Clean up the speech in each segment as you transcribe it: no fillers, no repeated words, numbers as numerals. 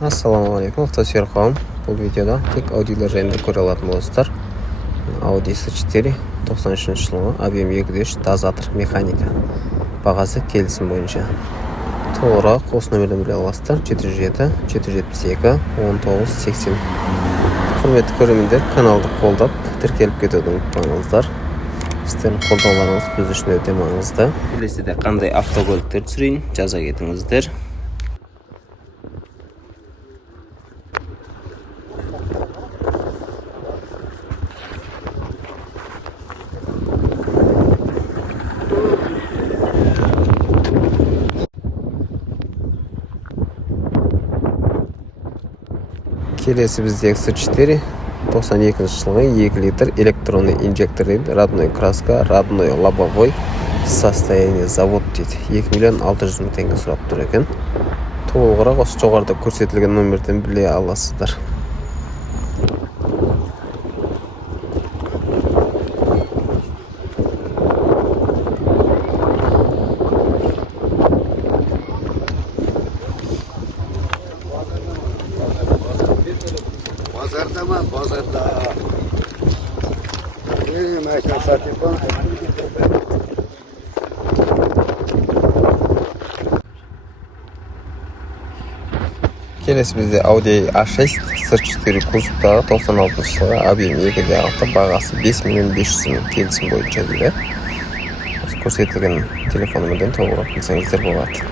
Assalomu alaykum, Avtosiyar-xon. Bu videoda tek Audi'lar jayida ko'ra olasiz bo'lsizlar. Audi S4 93-yili, объем 2.5 dozator mexanika. Бағасы kelishim bo'yicha. To'g'riroq o'z nomerdan bila olasizlar. 707 772 1980. Hurmatli ko'ruvchilar, kanalni qo'llab, tirkelib ketadigan unutmangizlar. Sizlarning qo'llashlariniz biz uchun o'ta muhimdir. Bilasizlar, qanday avtomobillar turing, jazo yetingizdir. Kelesi bizde S4 92-yılғы 2 litr elektronный инжектор дейді. Родной краска, родной лобовой, состояние завод дейді. 2 миллион 600 мың теңге сұрап тұр екен. Толығырақ осы жоғарыда көрсетілген номерден біле аласыздар. Bozorda. Makina satib Kelesi bizde Audi A6 S4 kuzovda 96-yılғы объем 2.6, бағасы 5 миллион 500 мың келісім бойынша дейді. Көрсетілген телефонымыздан толығырақ білсеңіздер болады.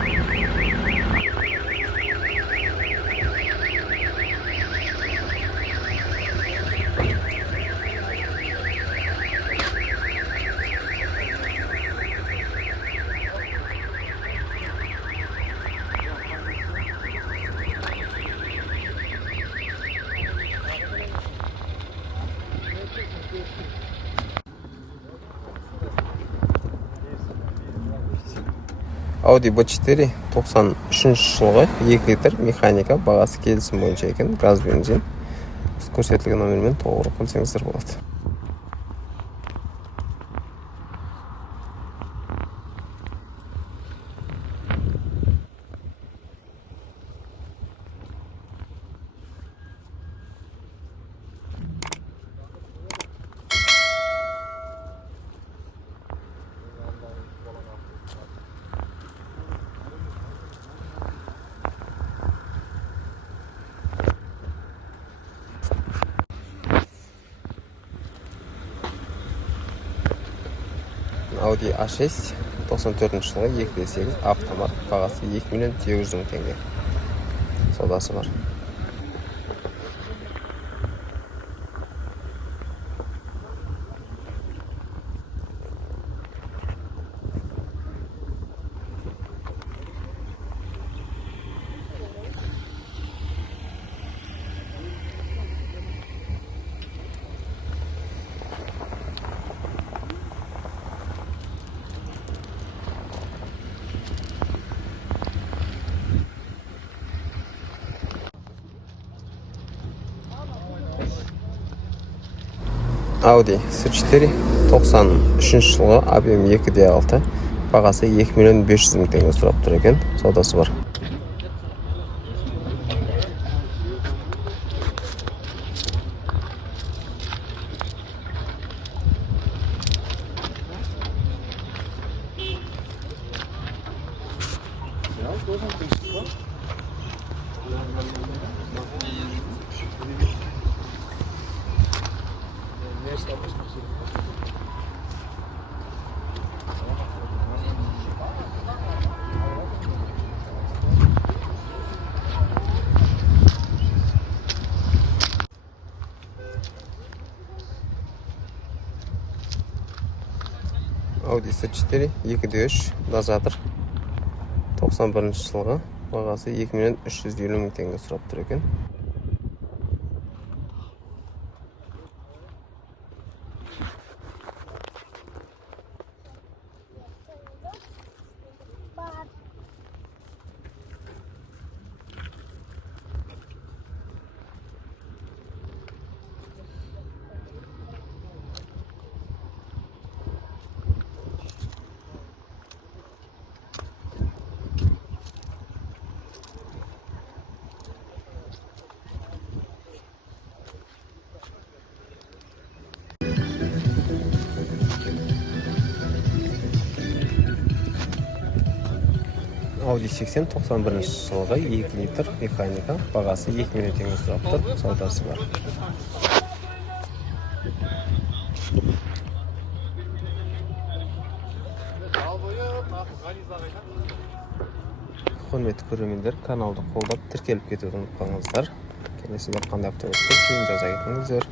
Audi B4 93-yılғы 2 litr mexanika, бағасы келісім бойынша екен, газ бензин. Көрсетілген номермен толығырақ білсеңіздер болады. Audi A6 94-yılғы 2.8 автомат, бағасы 2 миллион 900 мың теңге. Саудасы бар. Audi S4 93-yılғы объем 2.6, бағасы 2 миллион 500 мың теңге сұрап тұр екен, саудасы бар. Audi S4 2.3 dozator 91-yılғы, бағасы 2 миллион 350 мың теңге сұрап тұр екен. Audi 80-91 жылғы 2 литр механика, бағасы 2 миллион теңге сұрап тұр, саудасы бар. Құрметті көрермендер, каналды қолдап тіркеліп кетуді ұмытпаңыздар. Келесіде қандай автокөліктер кейін жаза кетіңіздер.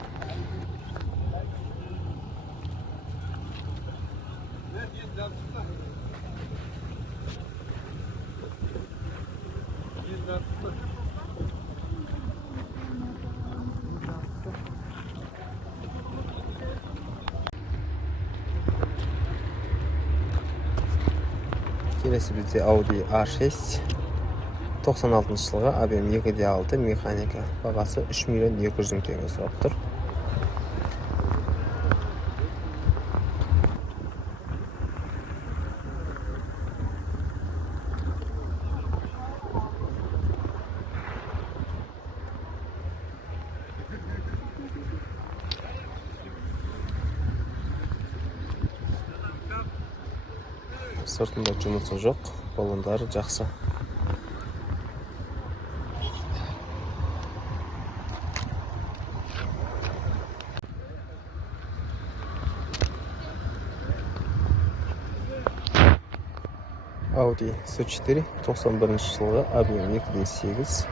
Келесі бізде Audi A6 96 жылғы объем 2.6 механика, бағасы 3 миллион 200 мың теңге сұрап тұр. Сыртында жұмысы жоқ, балондары жақсы. Audi S4 91 жылғы объем 2.8,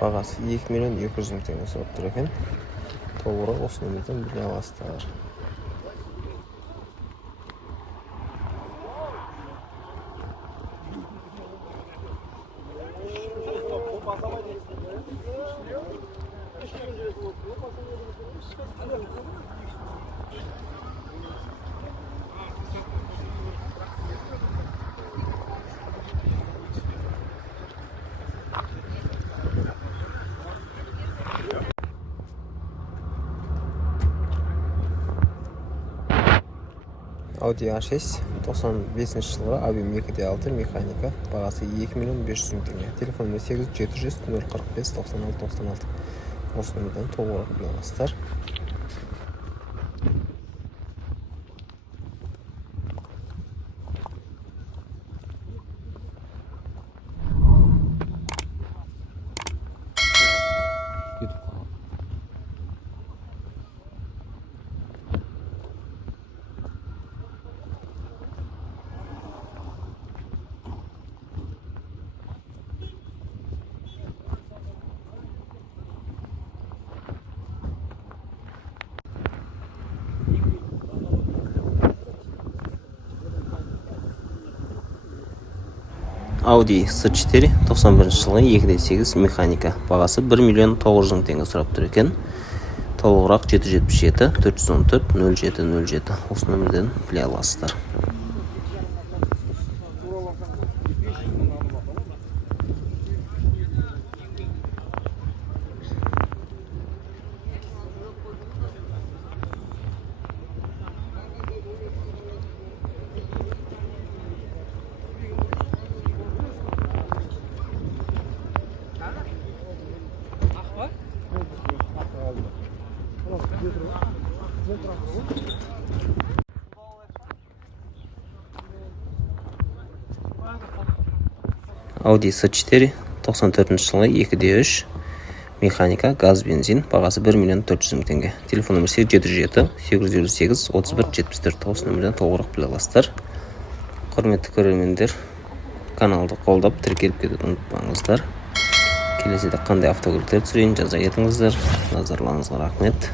бағасы 2 миллион 200 мың теңге сұрап тұр екен. Толығырақ осы нөмірден біле аласыздар. Audi A6 95 жылғы объем 2.6 механика, бағасы 2 миллион 500 мың теңге. Телефон 8700 045 96 96. Осы нөмірден толығырақ біле аласыздар. Audi S4 91 жылғы 2.8 механика, бағасы 1 миллион 900 мың теңге сұрап тұр екен. Толығырақ 777 414 0707. Осы нөмірден біле аласыздар. Audi S4 94 жылғы 2.3 механика, газ, бензин, бағасы 1 миллион 400 мың теңге. Телефон номер 707 808 31 74. Осы нөмірден толығырақ біле аласыздар. Құрметті көрермендер, каналды қолдап тіркеліп кетуді ұмытпаңыздар. Келесіде қандай автокөліктер түсірейін жаза кетіңіздер. Назарларыңызға рахмет.